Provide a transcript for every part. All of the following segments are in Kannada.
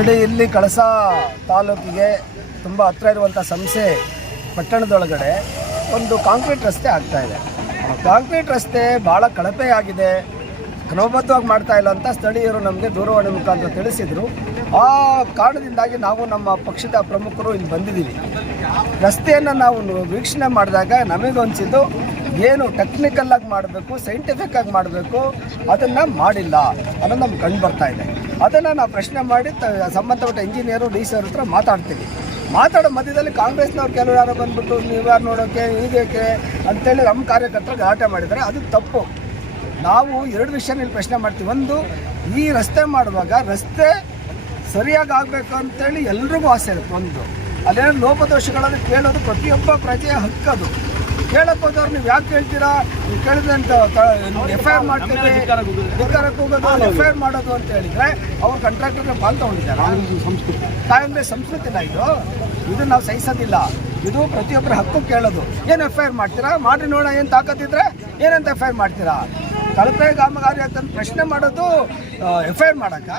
ಆಲ್ರೆಡಿ ಇಲ್ಲಿ ಕಳಸಾ ತಾಲೂಕಿಗೆ ತುಂಬ ಹತ್ತಿರ ಇರುವಂಥ ಸಂಸ್ಥೆ ಪಟ್ಟಣದೊಳಗಡೆ ಒಂದು ಕಾಂಕ್ರೀಟ್ ರಸ್ತೆ ಆಗ್ತಾಯಿದೆ. ಕಾಂಕ್ರೀಟ್ ರಸ್ತೆ ಭಾಳ ಕಳಪೆಯಾಗಿದೆ, ಕ್ರಮಬದ್ಧವಾಗಿ ಮಾಡ್ತಾ ಇಲ್ಲ ಅಂತ ಸ್ಥಳೀಯರು ನಮಗೆ ದೂರವಾಣಿ ಮುಖಾಂತರ ತಿಳಿಸಿದರು. ಆ ಕಾರಣದಿಂದಾಗಿ ನಾವು ನಮ್ಮ ಪಕ್ಷದ ಪ್ರಮುಖರು ಇಲ್ಲಿ ಬಂದಿದ್ದೀವಿ. ರಸ್ತೆಯನ್ನು ನಾವು ವೀಕ್ಷಣೆ ಮಾಡಿದಾಗ ನಮಗನ್ಸಿದ್ದು ಏನು ಟೆಕ್ನಿಕಲ್ಲಾಗಿ ಮಾಡಬೇಕು, ಸೈಂಟಿಫಿಕ್ಕಾಗಿ ಮಾಡಬೇಕು, ಅದನ್ನು ಮಾಡಿಲ್ಲ ಅನ್ನೋದು ನಮ್ಗೆ ಕಂಡು ಬರ್ತಾ ಇದೆ. ಅದನ್ನು ನಾವು ಪ್ರಶ್ನೆ ಮಾಡಿ ಸಂಬಂಧಪಟ್ಟ ಇಂಜಿನಿಯರು ಡಿ ಸಿ ಅವ್ರ ಹತ್ರ ಮಾತಾಡ್ತೀವಿ. ಮಾತಾಡೋ ಮಧ್ಯದಲ್ಲಿ ಕಾಂಗ್ರೆಸ್ನವ್ರು ಕೆಲವರು ಯಾರೋ ಬಂದ್ಬಿಟ್ಟು ನೀವ್ಯಾರು ನೋಡೋಕ್ಕೆ ಹೀಗೇಕೆ ಅಂತೇಳಿ ನಮ್ಮ ಕಾರ್ಯಕರ್ತರು ಗಲಾಟೆ ಮಾಡಿದ್ದಾರೆ. ಅದು ತಪ್ಪು. ನಾವು ಎರಡು ವಿಷಯನ ಇಲ್ಲಿ ಪ್ರಶ್ನೆ ಮಾಡ್ತೀವಿ. ಒಂದು, ಈ ರಸ್ತೆ ಮಾಡುವಾಗ ರಸ್ತೆ ಸರಿಯಾಗಿ ಆಗಬೇಕು ಅಂತೇಳಿ ಎಲ್ರಿಗೂ ಆಸೆ ಇರುತ್ತೆ. ಒಂದು, ಅಲ್ಲೇನೋ ಲೋಪದೋಷಗಳನ್ನು ಕೇಳೋದು ಪ್ರತಿಯೊಬ್ಬ ಪ್ರಜೆಯ ಹಕ್ಕದು. ಕೇಳಕ್ಕೆ ಹೋದವ್ರು ನೀವು ಯಾಕೆ ಕೇಳ್ತೀರಾ, ನೀವು ಕೇಳಿದ್ರೆ ಅಂತ FIR ಮಾಡ್ತೀವಿ, ಧಿಕ್ಕಾರಕ್ಕೆ ಹೋಗೋದು, FIR ಮಾಡೋದು ಅಂತ ಹೇಳಿದರೆ ಅವ್ರು ಕಾಂಟ್ರಾಕ್ಟರ್ಗೆ ಪಾಲ್ ತೊಗೊಂಡಿದ್ದಾರೆ. ಕಾಂಗ್ರೆಸ್ ಸಂಸ್ಕೃತಿನ ಇದು ನಾವು ಸಹಿಸೋದಿಲ್ಲ. ಇದು ಪ್ರತಿಯೊಬ್ಬರ ಹಕ್ಕು ಕೇಳೋದು. ಏನು FIR ಮಾಡ್ತೀರಾ, ಮಾಡಿ ನೋಡೋಣ, ಏನು ತಾಕತ್ತಿದ್ರೆ ಏನಂತ FIR ಮಾಡ್ತೀರಾ? ಕಳಪೆ ಕಾಮಗಾರಿ ಅಂತ ಪ್ರಶ್ನೆ ಮಾಡೋದು FIR ಮಾಡೋಕ್ಕ?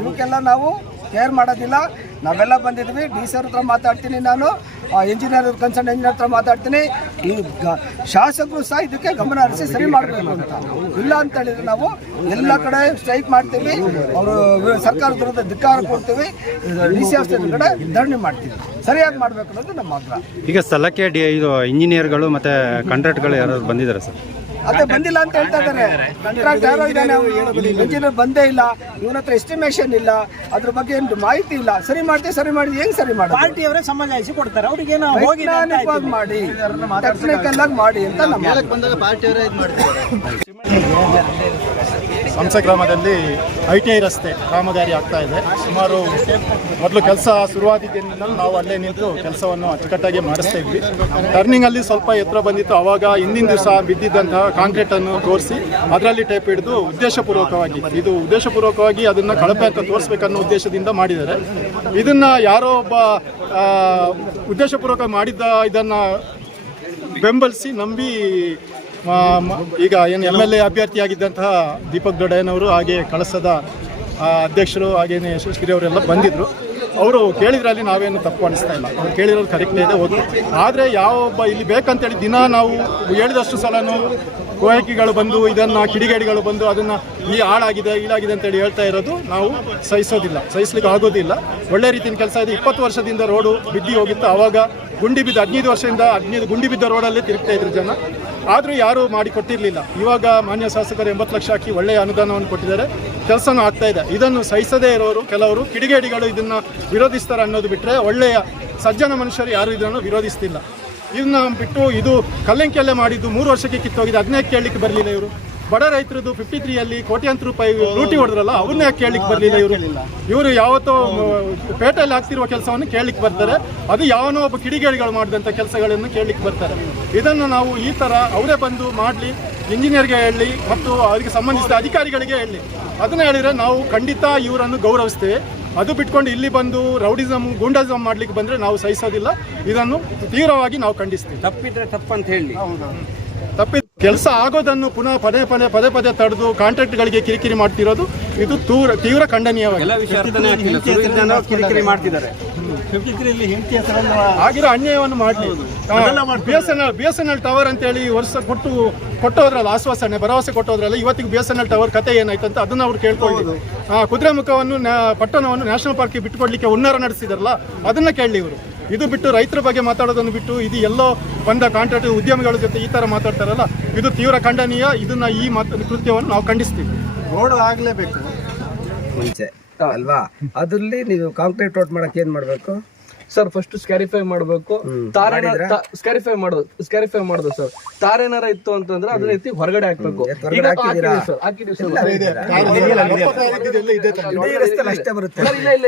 ಇವಕ್ಕೆಲ್ಲ ನಾವು ಕೇರ್ ಮಾಡೋದಿಲ್ಲ. ನಾವೆಲ್ಲ ಬಂದಿದ್ವಿ. ಡಿ ಸಿ ಅವ್ರ ಹತ್ರ ಮಾತಾಡ್ತೀನಿ, ನಾನು ಇಂಜಿನಿಯರ್ ಕನ್ಸರ್ನ್ ಇಂಜಿನಿಯರ್ ಹತ್ರ ಮಾತಾಡ್ತೀನಿ. ಈ ಶಾಸಕರು ಸಹ ಇದಕ್ಕೆ ಗಮನ ಹರಿಸಿ ಸರಿ ಮಾಡಬೇಕು ಅಂತ. ಇಲ್ಲ ಅಂತ ಹೇಳಿದ್ರೆ ನಾವು ಎಲ್ಲ ಕಡೆ ಸ್ಟ್ರೈಕ್ ಮಾಡ್ತೀವಿ, ಅವರು ಸರ್ಕಾರದ ವಿರುದ್ಧ ಧಿಕ್ಕಾರ ಕೊಡ್ತೀವಿ, ಡಿ ಸಿ ಆಫೀಸ್ ಕಡೆ ಧರಣಿ ಮಾಡ್ತೀವಿ. ಸರಿಯಾಗಿ ಮಾಡಬೇಕು ಅನ್ನೋದು ನಮ್ಮ ಆಗ್ರಹ. ಈಗ ಸ್ಥಳಕ್ಕೆ ಇದು ಇಂಜಿನಿಯರ್ಗಳು ಮತ್ತು ಕಾಂಟ್ರಾಕ್ಟ್ಗಳು ಯಾರು ಬಂದಿದ್ದಾರೆ ಸರ್? ಅದೇ ಬಂದಿಲ್ಲ ಅಂತ ಹೇಳ್ತಾ ಇದ್ದಾರೆ. ಕಾಂಟ್ರಾಕ್ಟ್ ಯಾರೋ ಇದ್ದಾನೆ, ಇಂಜಿನಿಯರ್ ಬಂದೇ ಇಲ್ಲ, ಇವನ ಹತ್ರ ಎಸ್ಟಿಮೇಷನ್ ಇಲ್ಲ, ಅದ್ರ ಬಗ್ಗೆ ಏನು ಮಾಹಿತಿ ಇಲ್ಲ. ಸರಿ ಮಾಡ್ತೀವಿ, ಸರಿ ಮಾಡಿ ಹೆಂಗ್ ಸರಿ ಮಾಡಿ ಪಾರ್ಟಿಯವರೇ ಸಮಜಾಯಿಸಿ ಕೊಡ್ತಾರೆ. ಅವರಿಗೆ ವೈಜ್ಞಾನಿಕವಾಗಿ ಮಾಡಿ, ಟೆಕ್ನಿಕಲ್ ಆಗಿ ಮಾಡಿ ಅಂತ ನಮ್ಮ ಪಾರ್ಟಿಯವರೇ ಇದು ಮಾಡ್ತಾರೆ. ಸಂಸ ಗ್ರಾಮದಲ್ಲಿ ITI ರಸ್ತೆ ಕಾಮಗಾರಿ ಆಗ್ತಾ ಇದೆ. ಸುಮಾರು ಮೊದಲು ಕೆಲಸ ಶುರುವಾದಿದ್ದರಿಂದ ನಾವು ಅಲ್ಲೇ ನಿಂತು ಕೆಲಸವನ್ನು ಅಚ್ಚುಕಟ್ಟಾಗಿ ಮಾಡಿಸ್ತಾ ಇದ್ವಿ. ಟರ್ನಿಂಗಲ್ಲಿ ಸ್ವಲ್ಪ ಎತ್ತರ ಬಂದಿತ್ತು. ಆವಾಗ ಹಿಂದಿನ ದಿವಸ ಬಿದ್ದಿದ್ದಂತಹ ಕಾಂಕ್ರೀಟನ್ನು ತೋರಿಸಿ ಅದರಲ್ಲಿ ಟೇಪ್ ಹಿಡಿದು ಉದ್ದೇಶಪೂರ್ವಕವಾಗಿ ಅದನ್ನು ಕಳಪೆ ಅಂತ ತೋರಿಸ್ಬೇಕನ್ನೋ ಉದ್ದೇಶದಿಂದ ಮಾಡಿದ್ದಾರೆ. ಇದನ್ನು ಯಾರೋ ಒಬ್ಬ ಉದ್ದೇಶಪೂರ್ವಕ ಮಾಡಿದ್ದ ಇದನ್ನು ಬೆಂಬಲಿಸಿ ನಂಬಿ ಈಗ ಏನು MLA ಅಭ್ಯರ್ಥಿಯಾಗಿದ್ದಂತಹ ದೀಪಕ್ ದೊಡ್ಡಯ್ಯನವರು, ಹಾಗೆ ಕಳಸದ ಅಧ್ಯಕ್ಷರು, ಹಾಗೇನೆ ಯಶಸ್ವಿ ಅವರೆಲ್ಲ ಬಂದಿದ್ದರು. ಅವರು ಕೇಳಿದ್ರಲ್ಲಿ ನಾವೇನು ತಪ್ಪು ಅನಿಸ್ತಾ ಇಲ್ಲ. ಅವ್ರು ಕೇಳಿರೋದು ಕರೆಕ್ಟೇ ಇದೆ, ಓಕೆ. ಆದರೆ ಯಾವೊಬ್ಬ ಇಲ್ಲಿ ಬೇಕಂತೇಳಿ ದಿನ ನಾವು ಹೇಳಿದಷ್ಟು ಸಲನೂ ಕೋಯಕಿಗಳು ಬಂದು ಇದನ್ನು ಕಿಡಿಗೇಡಿಗಳು ಬಂದು ಅದನ್ನು ಹಾಳಾಗಿದೆ ಅಂತೇಳಿ ಹೇಳ್ತಾ ಇರೋದು ನಾವು ಸಹಿಸ್ಲಿಕ್ಕೆ ಆಗೋದಿಲ್ಲ. ಒಳ್ಳೆ ರೀತಿಯ ಕೆಲಸ ಇದೆ. 20 ವರ್ಷದಿಂದ ರೋಡು ಬಿದ್ದು ಹೋಗಿತ್ತು. ಆವಾಗ ಗುಂಡಿ ಬಿದ್ದ 15 ವರ್ಷದಿಂದ 15 ಗುಂಡಿ ಬಿದ್ದ ರೋಡಲ್ಲಿ ತಿರುಗ್ತಾ ಇದ್ರು ಜನ. ಆದರೂ ಯಾರೂ ಮಾಡಿ ಕೊಟ್ಟಿರಲಿಲ್ಲ. ಇವಾಗ ಮಾನ್ಯ ಶಾಸಕರು 80 ಲಕ್ಷ ಹಾಕಿ ಒಳ್ಳೆಯ ಅನುದಾನವನ್ನು ಕೊಟ್ಟಿದ್ದಾರೆ, ಕೆಲಸನೂ ಆಗ್ತಾ ಇದೆ. ಇದನ್ನು ಸಹಿಸದೇ ಇರೋರು ಕೆಲವರು ಕಿಡಿಗೇಡಿಗಳು ಇದನ್ನು ವಿರೋಧಿಸ್ತಾರೆ ಅನ್ನೋದು ಬಿಟ್ಟರೆ ಒಳ್ಳೆಯ ಸಜ್ಜನ ಮನುಷ್ಯರು ಯಾರು ಇದನ್ನು ವಿರೋಧಿಸ್ತಿಲ್ಲ. ಇದನ್ನ ಬಿಟ್ಟು ಇದು ಕಲ್ಲಂಕೆಲ್ಲೇ ಮಾಡಿದ್ದು 3 ವರ್ಷಕ್ಕೆ ಕಿತ್ತೋಗಿದೆ. ಅದನ್ನೇ ಕೇಳಲಿಕ್ಕೆ ಬರಲಿಲ್ಲ ಇವರು. ಬಡ ರೈತರದ್ದು 53ಯಲ್ಲಿ ಕೋಟ್ಯಾಂತರ ರೂಪಾಯಿ ಲೂಟಿ ಹೊಡೆದ್ರಲ್ಲ, ಅವ್ರನ್ನೇ ಕೇಳಲಿಕ್ಕೆ ಬರಲಿಲ್ಲ ಇವರು. ಯಾವತ್ತೋ ಪೇಟೆಯಲ್ಲಿ ಆಗ್ತಿರುವ ಕೆಲಸವನ್ನು ಕೇಳಲಿಕ್ಕೆ ಬರ್ತಾರೆ. ಅದು ಯಾವನೋ ಒಬ್ಬ ಕಿಡಿಗೇಡಿಗಳು ಮಾಡಿದಂಥ ಕೆಲಸಗಳನ್ನು ಕೇಳಲಿಕ್ಕೆ ಬರ್ತಾರೆ. ಇದನ್ನು ನಾವು ಈ ಥರ ಅವರೇ ಬಂದು ಮಾಡಲಿ, ಇಂಜಿನಿಯರ್ಗೆ ಹೇಳಲಿ ಮತ್ತು ಅವರಿಗೆ ಸಂಬಂಧಿಸಿದ ಅಧಿಕಾರಿಗಳಿಗೆ ಹೇಳಲಿ. ಅದನ್ನು ಹೇಳಿದರೆ ನಾವು ಖಂಡಿತ ಇವರನ್ನು ಗೌರವಿಸ್ತೇವೆ. ಅದು ಬಿಟ್ಕೊಂಡು ಇಲ್ಲಿ ಬಂದು ರೌಡಿಸಮ್ ಗೂಂಡಾಯಿಸಮ್ ಮಾಡ್ಲಿಕ್ಕೆ ಬಂದರೆ ನಾವು ಸಹಿಸೋದಿಲ್ಲ. ಇದನ್ನು ತೀವ್ರವಾಗಿ ನಾವು ಖಂಡಿಸ್ತೀವಿ. ತಪ್ಪಿದ್ರೆ ತಪ್ಪಂತ ಹೇಳಿ, ತಪ್ಪಿದ ಕೆಲಸ ಆಗೋದನ್ನು ಪುನಃ ಪದೇ ತಡೆದು ಕಾಂಟ್ರಾಕ್ಟ್ಗಳಿಗೆ ಕಿರಿಕಿರಿ ಮಾಡ್ತಿರೋದು ಇದು ತೀವ್ರ ಖಂಡನೀಯವಾಗಿ. ಕಿರಿಕಿರಿ ಮಾಡ್ತಿದ್ದಾರೆ. ಆಗಿರೋ ಅನ್ಯಾಯವನ್ನು ಮಾಡಲಿ. BSNL ಟವರ್ ಅಂತೇಳಿ ವರ್ಷ ಕೊಟ್ಟೋದ್ರಲ್ಲ, ಆಶ್ವಾಸನೆ ಭರವಸೆ ಕೊಟ್ಟೋದ್ರಲ್ಲ, ಇವತ್ತಿಗೆ BSNL ಟವರ್ ಕತೆ ಏನಾಯ್ತು ಅಂತ ಅದನ್ನು ಅವ್ರು ಕೇಳ್ಕೊಳ್ಳಿ. ಕುದುರೆಮುಖವನ್ನು ಪಟ್ಟಣವನ್ನು ನ್ಯಾಷನಲ್ ಪಾರ್ಕ್ಗೆ ಬಿಟ್ಟುಕೊಡ್ಲಿಕ್ಕೆ ಹುನ್ನಾರ ನಡೆಸಿದಾರಲ್ಲ, ಅದನ್ನು ಕೇಳಲಿ ಇವರು. ಇದು ಬಿಟ್ಟು ರೈತರ ಬಗ್ಗೆ ಮಾತಾಡೋದನ್ನು ಬಿಟ್ಟು ಇದು ಎಲ್ಲೋ ಬಂದ ಕಾಂಟ್ರಾಕ್ಟ್ ಉದ್ಯಮಿಗಳ ಜೊತೆ ಈ ಥರ ಮಾತಾಡ್ತಾರಲ್ಲ, ಇದು ತೀವ್ರ ಖಂಡನೀಯ. ಇದನ್ನು ಈ ಕೃತ್ಯವನ್ನು ನಾವು ಖಂಡಿಸ್ತೀವಿ. ರೋಡ್ ಆಗಲೇಬೇಕು ಮುಂಚೆ ಅಲ್ವಾ? ಅದ್ರಲ್ಲಿ ನೀವು ಕಾಂಕ್ರೀಟ್ ರೋಡ್ ಮಾಡಕ್ಕೆ ಏನ್ ಮಾಡಬೇಕು ಸರ್? ಫಸ್ಟ್ ಸ್ಕ್ಯಾರಿಫೈ ಮಾಡಬೇಕು. ಸ್ಕ್ಯಾರಿಫೈ ಮಾಡೋದು ಸರ್. ತಾರೇನಾರ ಇತ್ತು ಅಂತಂದ್ರೆ ಅದನ್ನ ಎತ್ತಿ ಹೊರಗಡೆ ಹಾಕ್ಬೇಕು. ಹಾಕಿದೀವಿ ಸರ್. ಅಷ್ಟೇ ಬರುತ್ತೆ.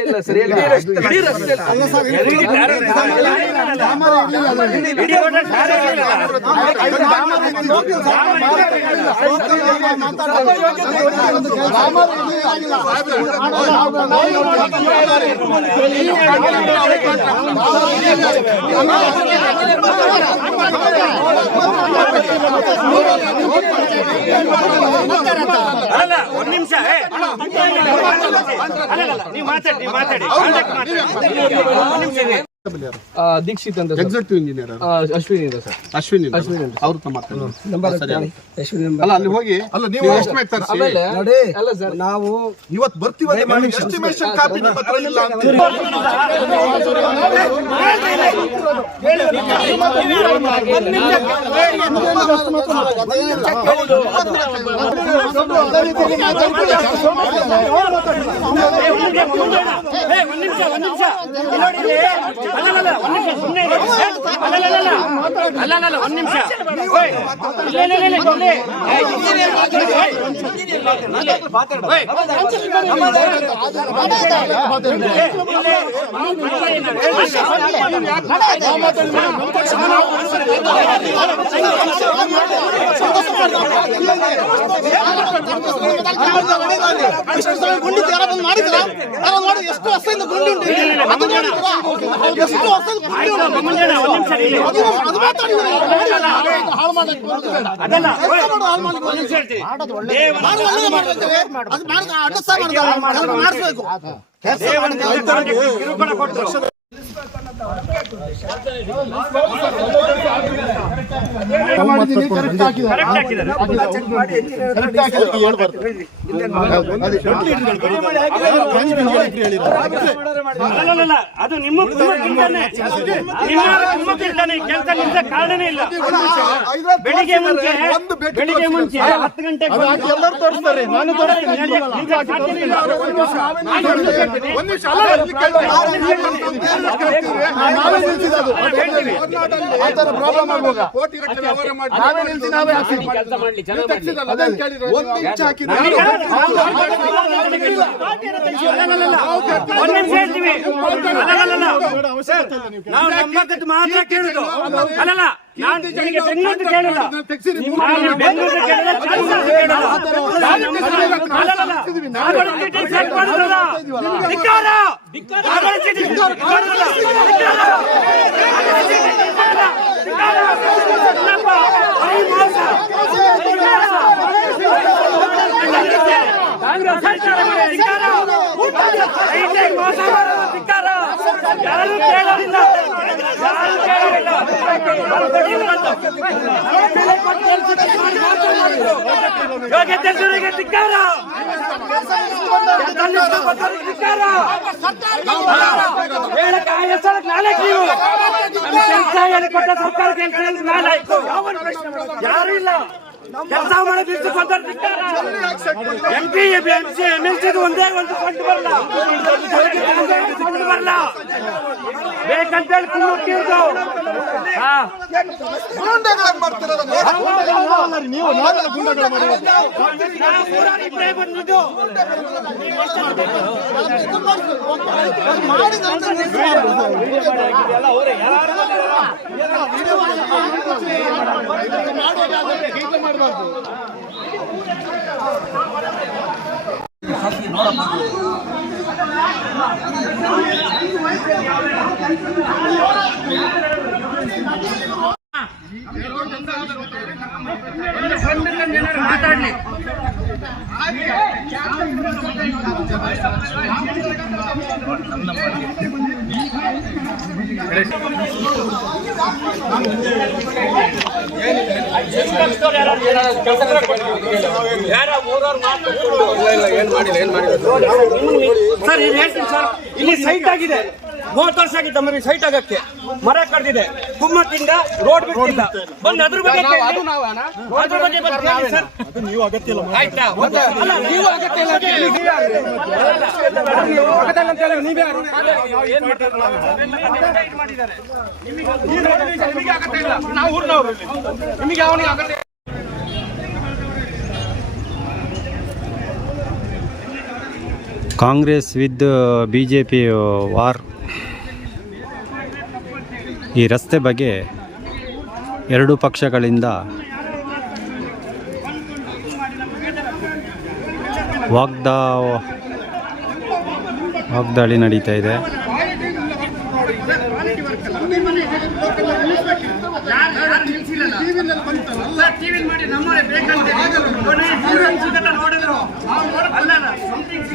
ಇಲ್ಲ ಸರ್, ಇಡೀ ರಸ್ತೆ ಅಲ್ಲ ಒಂದ್ ನಿಮಿಷ ನೀವು ಮಾತಾಡಿ ದೀಕ್ಷಿತ್ ಅಂತ ಎಕ್ಸಿಕ್ಯೂಟಿವ್ ಇಂಜಿನಿಯರ್ ಅಶ್ವಿನಿ ಇದೆ ಸರ್. ಅಶ್ವಿನಿ ಅವ್ರ ಹತ್ರ ಅಲ್ಲ ಅಲ್ಲಿ ಹೋಗಿ ಅಲ್ಲ ನೀವು ಎಸ್ಟಿಮೇಟ್ ತರಿಸಿ ಆಮೇಲೆ ನೋಡಿ ಅಲ್ಲ ಸರ್, ನಾವು ಇವತ್ತು ಬರ್ತೀವಿ ಮಾಡಿ ಎಸ್ಟಿಮೇಷನ್ ಕಾಪಿ ನಿಮ್ಮ ಹತ್ರ ಇಲ್ಲ ಅಂತ ಒಂದ್ ನಿಮಿಷ ಎಷ್ಟು ವರ್ಷದಿಂದ ಗುಂಡಿ ಎಷ್ಟು ಅದು ನಿಮ್ಮ ಕುಟುಂಬಕ್ಕಿಂತಾನೆ ಕೆಲಸ ನಿಲ್ಸ ಕಾರಣನೇ ಇಲ್ಲ. ಬೆಳಿಗ್ಗೆ ಮುಂಚೆ 10 ಗಂಟೆಗೆ ಎಲ್ಲರೂ ತೋರಿಸ್ತಾರೆ, ನಾನು ತೋರಿಸ್ತೀನಿ. ನಾವು ನಮ್ಮ ಮಾತ್ರ ಕೇಳುದು ಅಲ್ಲಲ್ಲ. ನಾನು ನಿಮಗೆ ಬೆಂಗಳೂರು ಕೇಳಿಲ್ಲ, ಬೆಂಗಳೂರು ಕೇಳಿಲ್ಲ, ಯಾರು ಕೇಳಲಿಲ್ಲ. ಯೋಗೇಂದ್ರರಿಗೆ ಧಿಕ್ಕಾರ, ಕೊಟ್ಟ ಸರ್ಕಾರ ಕೆಲಸ ಯಾರು ಇಲ್ಲ. ಕೆಲಸ ಮಾಡೋದು MP MLC ಒಂದೇ ಒಂದು ಫಂಡ್ ಬರಲ್ಲ, ಬೇಕಂತೇಳಿ ಕುಳ್ಳಿಟ್ಟಿರ್ದು. ನೀವು ಗುಂಡಗಳ ಬಂದಿದ್ದು ಮಾತಾಡ್ಲಿ. ಸರ್ ಇಲ್ಲಿ ಹೇಳ್ತೀನಿ ಸರ್, ಇಲ್ಲಿ ಸೈಟ್ ಆಗಿದೆ 30 ವರ್ಷ ಆಗಿದ್ದ ಮರಿ ಸೈಟ್ ಆಗಕ್ಕೆ ಮರ ಕಡ್ದಿದೆ, ಕುಮ್ಮಕ್ಕಿಂದ ರೋಡ್ ಬಿಟ್ಟಿಲ್ಲ. ಬಂದು ಅದ್ರ ಬಗ್ಗೆ ಸರ್ ನೀವು ಅಗತ್ಯ ಇಲ್ಲ. ಆಯ್ತಾ? ಅಲ್ಲ ನೀವು ಅಗತ್ಯ ಇಲ್ಲ ಅಂತ ಹೇಳಿ ನೀವೇ ಏನ್ ಮಾಡಿದ್ದಾರೆ? ನಿಮಗೆ ಅಗತ್ಯ ಇಲ್ಲ, ನಾವು ಊರಿನವರು, ನಿಮಗೆ ಅವನಿಗೆ ಅಗತ್ಯ. Congress with BJP war. ಈ ರಸ್ತೆ ಬಗ್ಗೆ ಎರಡೂ ಪಕ್ಷಗಳಿಂದ ವಾಗ್ದಾಳಿ ನಡೀತಾ ಇದೆ. ಟಿವಿ ಮಾಡಿ ನಮ್ಮವರೇ ಬೇಕಂತ ನೋಡಿದ್ರು ಸಮಥಿಂಗ್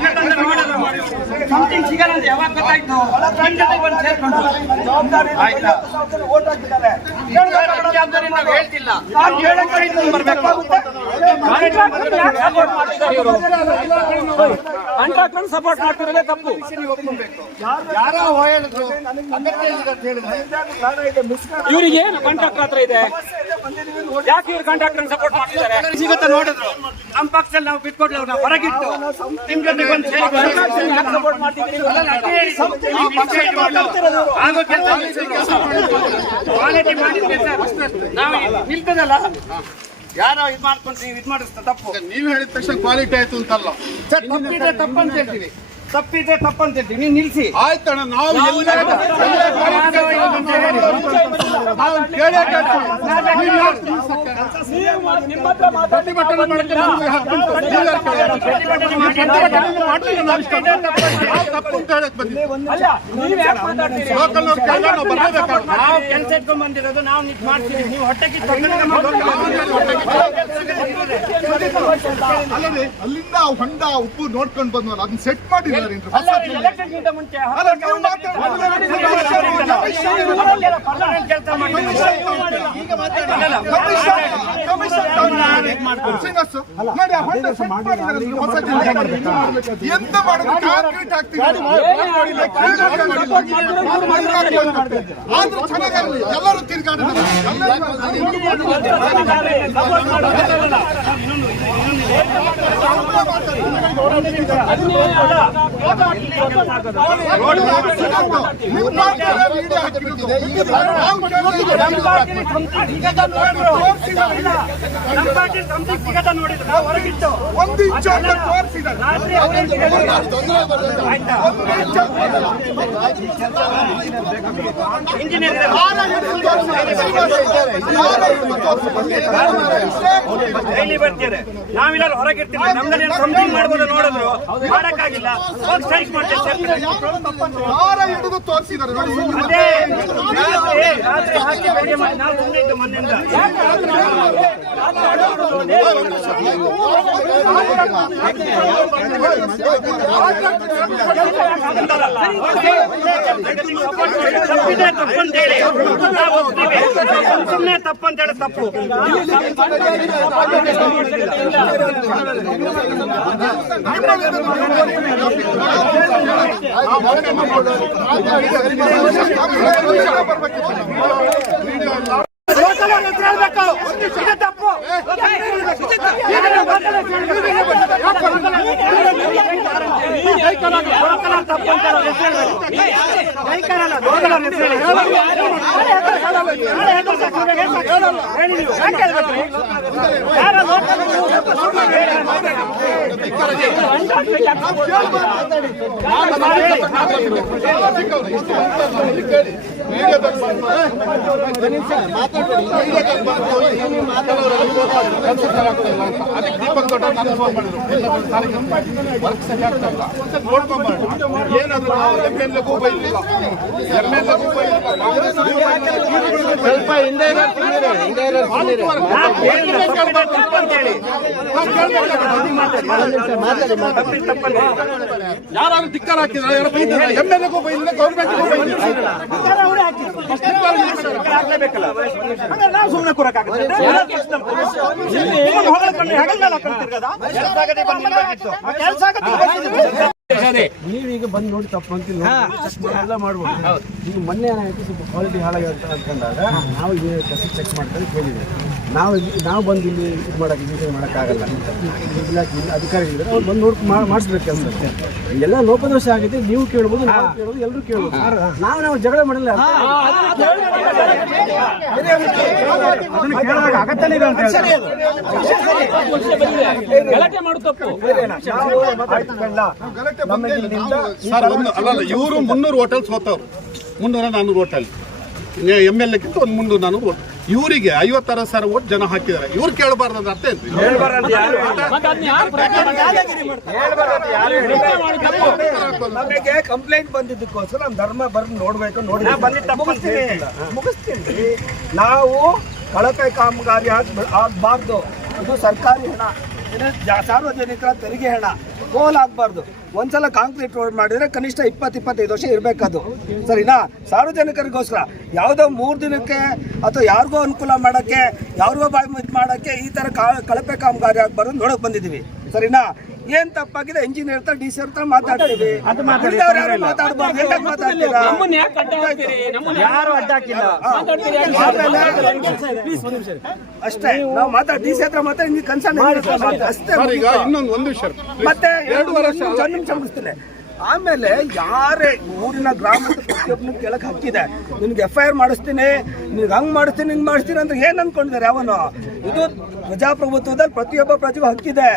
ಸಿಗಲ್ಲ ಅಂತ ಯಾವಾಗ ಗೊತ್ತಾಯ್ತು ಬಂದು ಸೇರ್ಕೊಂಡು ಆಯ್ತಾ ಜವಾಬ್ದಾರಿ ನಾವು ಹೇಳ್ತಿಲ್ಲ ಕಾಂಟ್ರಾಕ್ಟರ್ ಸಪೋರ್ಟ್ ಮಾಡ್ತಿರೋದೇ ತಪ್ಪು. ಇವರಿಗೆ ಏನು ಕಾಂಟ್ರಾಕ್ಟರ್ ಹತ್ರ ಇದೆ, ಯಾಕೆ ಇವ್ರು ಕಾಂಟ್ರಾಕ್ಟರ್ ಸಪೋರ್ಟ್ ಮಾಡ್ತಿದ್ದಾರೆ ಸಿಗತ್ತೆ ನೋಡಿದ್ರು. ನಮ್ಮ ಪಕ್ಷದಲ್ಲಿ ನಾವು ಬಿಟ್ಕೊಡ್ಲಿ ಅವ್ರನ್ನ ಹೊರಗಿಟ್ಟು ನಿಮ್ ಜೊತೆ ಬಂದು ಸಪೋರ್ಟ್ ಮಾಡ್ತಿದ್ದೀವಿ ಆಗೋ ಕೆಲಸ ಕ್ವಾಲಿಟಿ ಮಾಡಿದ್ವಿ ಸರ್. ನಾವು ನಿಲ್ತದಲ್ಲ ಯಾರೋ ಇದು ಮಾಡ್ಕೊಂತೀವಿ, ಇದು ಮಾಡಿಸ್ತಾ ತಪ್ಪು. ನೀವು ಹೇಳಿದ ತಕ್ಷಣ ಕ್ವಾಲಿಟಿ ಆಯ್ತು ಅಂತಲ್ಲ ಸರ್, ತಪ್ಪಿದ್ರೆ ತಪ್ಪಂತ ಹೇಳ್ತೀವಿ, ತಪ್ಪಿದ್ರೆ ತಪ್ಪಂತ ಹೇಳ್ತೀವಿ. ನೀವು ನಿಲ್ಸಿ ಆಯ್ತಣ್ಣ. ನಾವು ನಾವು ಕೆಲಸ ಇಟ್ಕೊಂಡ್ ಬಂದಿರೋದು, ನಾವು ನಿಂತು ಮಾಡ್ತೀವಿ. ನೀವು ಹೊಟ್ಟೆಗೆ ಅಲ್ಲಿಂದ ಹೊಂಡ ಉಪ್ಪು ನೋಡ್ಕೊಂಡು ಬಂದ್ವಲ್ಲ, ಅದನ್ನ ಸೆಟ್ ಮಾಡಿದ್ದಾರೆ. ಎಲೆಕ್ಷನ್ಗಿಂತ ಮುಂಚೆ ಎಂತ ಮಾಡುದು? ಕಾಂಕ್ರೀಟ್ ಹಾಕ್ತಿದ್ದಾರೆ ಆದ್ರೂ ಚೆನ್ನಾಗಿರಲಿ, ಎಲ್ಲರೂ ತಿರ್ಗಾಡಿದ್ದಾರೆ. ಒಂದು ಇಂಚು ಬರ್ತೀರಿ, ನಾವೆಲ್ಲರೂ ಹೊರಗಿರ್ತೀವಿ. ನಮ್ದಲ್ಲಿ ಸಮಥಿಂಗ್ ಮಾಡ್ಬೋದು ನೋಡಿದ್ರು ಮಾಡಕ್ಕಾಗಿಲ್ಲ, ಸ್ಟ್ರೈಕ್ ಮಾಡ್ತೀವಿ. ಹಿಡಿದು ತೋರಿಸಿದ್ದಾರೆ. ಅದೇ ರಾತ್ರಿ ಹಾಕಿ ಬೆಳಿಗ್ಗೆ ಮಾಡಿ ನಾವು ಸುಮ್ಮನೆ ಇದ್ದು ಮೊನ್ನೆಯಿಂದ ತಪ್ಪಿದೆ ತಪ್ಪಂತೇಳಿ ಸುಮ್ಮನೆ ತಪ್ಪಂತೇಳಿ ತಪ್ಪು. ಇದು ತಪ್ಪು. ಅದಕ್ಕೆ ದೀಪಕ್ ದೊಡ್ಡ ನಾನು ಫೋನ್ ಮಾಡಿದ್ರು, ವರ್ಕ್ ಸರಿ ಆಗ್ತಾ ಇಲ್ಲ, ನೋಡ್ಕೊಂಬರೋಣ. ಏನಾದ್ರು MLA-ಗೂ ಬೈಲಿಲ್ಲ, MLA-ಗೂ ಬೈಲಿಲ್ಲ, ಸ್ವಲ್ಪ ಹಿಂದೆ ಯಾರು ಧಿಕ್ಕಾರ ಹಾಕಿದ್ರೆ ಯಾರು ಬೈದಿಲ್ಲ, MLA-ಗೂ ಬೈಲಿಲ್ಲ, ಗೌರ್ಮೆಂಟ್ಗೂ ಬೈಲಿಲ್ಲ. ನಾವು ಸುಮ್ಮನೆ ಕೂರಕ್ಕಾಗುತ್ತೆ? ನೀವೀಗ ಬಂದು ನೋಡಿ ತಪ್ಪು ಅಂತಿಲ್ಲ, ಎಲ್ಲ ಮಾಡ್ಬೋದು. ಈಗ ಮೊನ್ನೆ ಏನಾಯ್ತು, ಸ್ವಲ್ಪ ಕ್ವಾಲಿಟಿ ಹಾಳಾಗುತ್ತೆ ಅಂತಂದಾಗ ನಾವು ಈಗ ಕಸಿ ಚೆಕ್ ಮಾಡ್ಕೊಂಡು ಕೇಳಿದ್ವಿ. ನಾವು ಬಂದು ಇಲ್ಲಿ ಇದು ಮಾಡೋಕ್ಕಾಗಲ್ಲ. ಇಲಾಖೆ ಅಧಿಕಾರಿಗಳಿದ್ದಾರೆ, ಅವ್ರು ಬಂದು ನೋಡಿ ಮಾಡಿಸ್ಬೇಕು ಕೆಲಸ. ಎಲ್ಲ ಲೋಪದೋಷ ಆಗಿದೆ, ನೀವು ಕೇಳ್ಬೋದು, ನಾವು ಕೇಳ್ಬೋದು, ಎಲ್ಲರೂ ಕೇಳ್ಬೋದು. ನಾವು ಜಗಳ ಮಾಡಿಲ್ಲ. ಗಲಾಟೆ ಮಾಡೋದು ತಪ್ಪು. ಸರ್ ಅಲ್ಲ, ಇವರು 300 ಹೋಟೆಲ್ ಸೋತವ್ರು, 300-400 ಹೋಟೆಲ್. MLA-ಗಿಂತ ಒಂದು 300-400 ಹೋಟೆಲ್ ಇವರಿಗೆ 56,000 ಓಟ್ ಜನ ಹಾಕಿದ್ದಾರೆ. ಇವ್ರು ಕೇಳಬಾರ್ದು ಅಂತ ಅರ್ಥ ಏನ್ರಿ? ನಮಗೆ ಕಂಪ್ಲೇಂಟ್ ಬಂದಿದ್ದಕ್ಕೋಸ್ಕರ ನಮ್ಮ ಧರ್ಮ ಬರ್ದು ನೋಡ್ಬೇಕು ಮುಗಿಸ್ತೀನಿ. ನಾವು ಕಳಪೆ ಕಾಮಗಾರಿ ಆಗ್ಬಾರ್ದು. ಇದು ಸರ್ಕಾರಿ ಹಣ, ಸಾರ್ವಜನಿಕರ ತೆರಿಗೆ ಹಣ ಪೋಲ್ ಆಗ್ಬಾರ್ದು. ಒಂದ್ಸಲ ಕಾಂಕ್ರೀಟ್ ರೋಡ್ ಮಾಡಿದ್ರೆ ಕನಿಷ್ಠ 20-25 ವರ್ಷ ಇರಬೇಕದು, ಸರಿನಾ? ಸಾರ್ವಜನಿಕರಿಗೋಸ್ಕರ ಯಾವುದೋ 3 ದಿನಕ್ಕೆ ಅಥವಾ ಯಾರಿಗೋ ಅನುಕೂಲ ಮಾಡೋಕ್ಕೆ, ಯಾರಿಗೋ ಬಾಯಿ ಮುಚ್ಚಿ ಮಾಡೋಕ್ಕೆ ಈ ಥರ ಕಳಪೆ ಕಾಮಗಾರಿ ಆಗ್ಬಾರ್ದು ನೋಡೋಕೆ ಬಂದಿದ್ದೀವಿ, ಸರಿನಾ? ಏನ್ ತಪ್ಪಾಗಿದೆ? ಇಂಜಿನಿಯರ್ ಹತ್ರ DC ಹತ್ರ ಮಾತಾಡ್ತೀವಿ, ಅಷ್ಟೇ. ನಾವು DC ಹತ್ರ ಮಾತಾಡಿ ಕನ್ಸರ್ನ್ ಅಷ್ಟೇ. ಒಂದು ವಿಷಯ ಮತ್ತೆ 2 ವರ್ಷ ಮುಗಿಸ್ತೀನಿ. ಆಮೇಲೆ ಯಾರೇ ಊರಿನ ಗ್ರಾಮದ ಪ್ರತಿಯೊಬ್ಬನ ಕೇಳಕ್ ಹಕ್ಕಿದೆ. ನಿನ್ಗೆ FIR ಮಾಡಿಸ್ತೀನಿ, ನಿನ್ಗೆ ಹಂಗ್ ಮಾಡಿಸ್ತೀನಿ, ಹಿಂಗ್ ಮಾಡಿಸ್ತೀನಿ ಅಂತ ಏನ್ ಅನ್ಕೊಂಡಿದ್ದಾರೆ ಅವನು? ಇದು ಪ್ರಜಾಪ್ರಭುತ್ವದಲ್ಲಿ ಪ್ರತಿಯೊಬ್ಬ ಪ್ರಜೆಗೂ ಹಕ್ಕಿದೆ.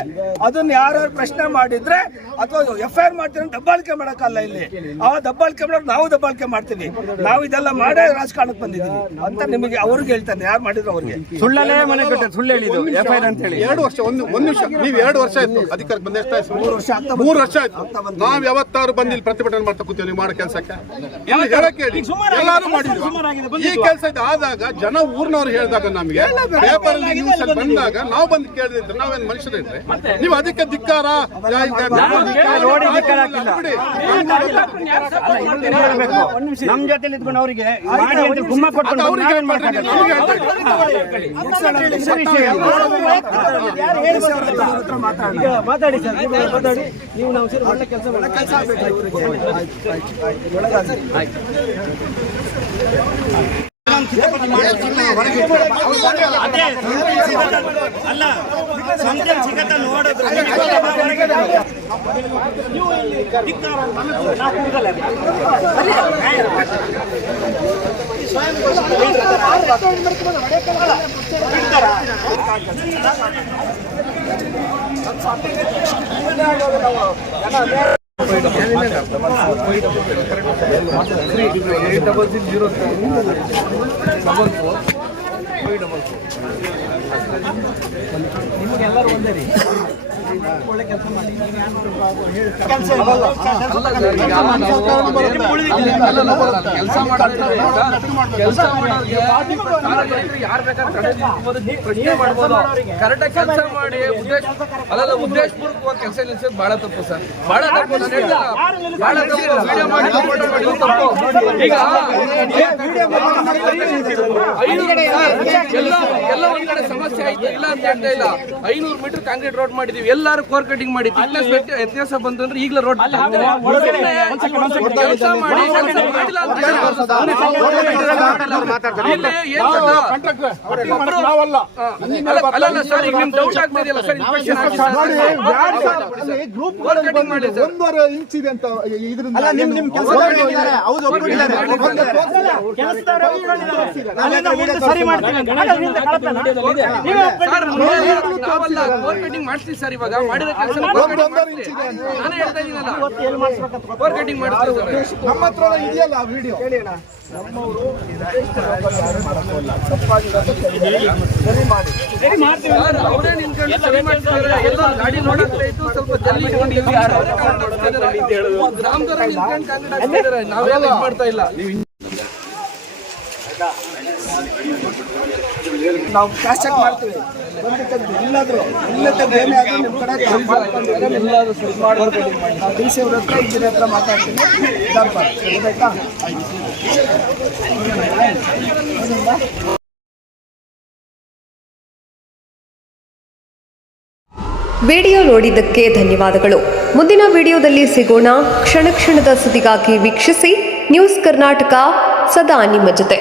ಅದನ್ನ ಯಾರ್ಯಾರು ಪ್ರಶ್ನೆ ಮಾಡಿದ್ರೆ ಅಥವಾ FIR ಮಾಡ್ತೀನಿ ದಬ್ಬಾಳಿಕೆ ಮಾಡಕ್ಕಲ್ಲ. ಇಲ್ಲಿ ಆ ದಬ್ಬಾಳಿಕೆ ಮಾಡೋರು ನಾವು ದಬ್ಬಾಳಿಕೆ ಮಾಡ್ತೀವಿ. ನಾವು ಇದೆಲ್ಲ ಮಾಡೇ ರಾಜಕಾರಣಕ್ಕೆ ಬಂದಿದ್ದೀವಿ ಅಂತ ನಿಮಗೆ ಅವ್ರಿಗೆ ಹೇಳ್ತಾನೆ. ಯಾರು ಮಾಡಿದ್ರು ಅವ್ರಿಗೆ ಸುಳ್ಳಲ್ಲೇ ಮನೆ ಕಟ್ಟೆ ಸುಳ್ಳು ಹೇಳಿದ್ದು FIR ಅಂತ ಹೇಳಿ. 2 ವರ್ಷ ಒಂದು ನಿಮಿಷ, ನೀವು 2 ವರ್ಷ ಆಯ್ತು ಅಧಿಕಾರಕ್ಕೆ ಬಂದ. ಎಷ್ಟಾಯ್ತು? 3 ವರ್ಷ ಆಯ್ತು. ನಾವ್ ಯಾವತ್ತಾರು ಬಂದಿಲ್ಲಿ ಪ್ರತಿಭಟನೆ ಮಾಡ್ತಾ ಕೂತೀವಿ ನೀವು ಮಾಡೋ ಕೆಲಸಕ್ಕೆ. ಎಲ್ಲಾರು ಮಾಡಿದ್ವಿ. ಈ ಕೆಲಸ ಆದಾಗ ಜನ ಊರಿನವ್ರು ಹೇಳಿದಾಗ ನಮಗೆ ಪೇಪರ್ ಅಲ್ಲಿ ನ್ಯೂಸ್ ಅಲ್ಲಿ ಬಂದಾಗ ನಾವು ಬಂದು ಕೇಳಿದ್ರೆ ನಾವೇನ್ ಮನುಷ್ಯರಿದ್ರೆ ನೀವು ಅದಕ್ಕೆ ಧಿಕ್ಕಾರ ನಮ್ ಜೊತೆ ಇದ್ಕೊಂಡು ಅವರಿಗೆ ಗುಮ್ಮ ಕೊಟ್ಟು ಮಾತಾಡಿ ಸರ್, ಮಾತಾಡಿ. ನೀವು ನಾವು ಸೇರಿ ಒಳ್ಳೆ ಕೆಲಸ ಅಲ್ಲ ಸಿಗತ್ತ ನೋಡಿದ್ರು ನಿಮಗೆಲ್ಲರೂ ಒಂದೇ ರೀ. ಒಳ್ಳೆ ಕೆಲಸ ಮಾಡಿ. ಕೆಲಸ ಯಾರು ಬೇಕಾದ್ರೆ ಪ್ರಶ್ನೆ ಮಾಡ್ಬೋದು. ಕರೆಕ್ಟಾಗಿ ಕೆಲಸ ಮಾಡಿ ಉದ್ದೇಶಪೂರ್ವಕವಾಗಿ ಕೆಲಸ ನಿಲ್ಸೋದು ಬಹಳ ತಪ್ಪು ಸರ್, ಬಹಳ ತಪ್ಪು. ಬಹಳ ತಪ್ಪು. ವಿಡಿಯೋ ಮಾಡಿ ತಪ್ಪು. ಈಗ ಎಲ್ಲ ಒಂದ್ ಕಡೆ ಸಮಸ್ಯೆ ಆಯ್ತು, ಇಲ್ಲ ಅಂತ ಹೇಳ್ತಾ ಇಲ್ಲ. 500 ಮೀಟರ್ ಕಾಂಕ್ರೀಟ್ ರೋಡ್ ಮಾಡಿದೀವಿ, ಎಲ್ಲರೂ ಕೋರ್ ಕಟಿಂಗ್ ಮಾಡಿ ವ್ಯತ್ಯಾಸ ಬಂತು ಅಂದ್ರೆ ಈಗಲೇ ರೋಡ್ ಕೆಲಸ ಮಾಡಿ ಅಲ್ಲ ಸರ್. ಈಗ ನಿಮ್ ಡೌಟ್ ಆಗ್ತಿದೆಯಲ್ಲ ಸರ್, ಕೋರ್ ಕಟಿಂಗ್ ಮಾಡಿ ಸರ್. 1.5 ಇಂಚ್ ಇದೆ ಅಂತ ಇದರಿಂದ ಸರಿ ಮಾಡ್ತೀವಿ. ಕೋರ್ ಕಟಿಂಗ್ ಮಾಡ್ತೀವಿ ಸರ್. ಇವಾಗ ಮಾಡಿರೋ ಕೆಲಸ ನಾನೇ ಹೇಳ್ತಾ ಇದೀನಲ್ಲ, ಕೋರ್ ಕಟಿಂಗ್ ಮಾಡ್ತೀವಿ ಸರ್. ನಮ್ಮ ಹತ್ರ ಇದೆಯಲ್ಲ ವಿಡಿಯೋ ಕೇಳಿಣ. ನಮ್ಮವರು ಸರಿ ಮಾಡಿ ಅವರೇ ನಿನ್ಕೊಂಡು ಸರಿ ಮಾಡ್ತಿದ್ದಾರೆ. ಎಲ್ಲ ಗಾಡಿ ನೋಡಕ್ತಾ ಇತ್ತು, ಸ್ವಲ್ಪ ಜಲ್ದಿ ಗ್ರಾಮದವರ ನಿನ್ಕೊಂಡು ಕಾಂಗ್ರೆಸ್ ಹಾಕ್ತಿದ್ದಾರೆ. ನಾವೆಲ್ಲ ಇದು ಮಾಡ್ತಾ ಇಲ್ಲ. ನಾವು ಕ್ರಾಸ್ ಚೆಕ್ ಮಾಡ್ತೀವಿ. ಎಲ್ಲಾದ್ರೂ ಏನೇ ಆದ್ರೂ ನಿಮ್ಮ ಕಡೆ ಎಲ್ಲಾದ್ರೂ ನಾವು DC ಅವ್ರ ಹತ್ರ ಇಂಜಿನಿಯರ್ ಹತ್ರ ಮಾತಾಡ್ತೀನಿ. ಗೊತ್ತಾಯ್ತಾ? ವಿಡಿಯೋ ನೋಡಿದ್ದಕ್ಕೆ ಧನ್ಯವಾದಗಳು. ಮುಂದಿನ ವಿಡಿಯೋದಲ್ಲಿ ಸಿಗೋಣ. ಕ್ಷಣ ಕ್ಷಣದ ಸುದ್ದಿಗಾಗಿ ವೀಕ್ಷಿಸಿ ನ್ಯೂಸ್ ಕರ್ನಾಟಕ, ಸದಾ ನಿಮ್ಮ ಜೊತೆ.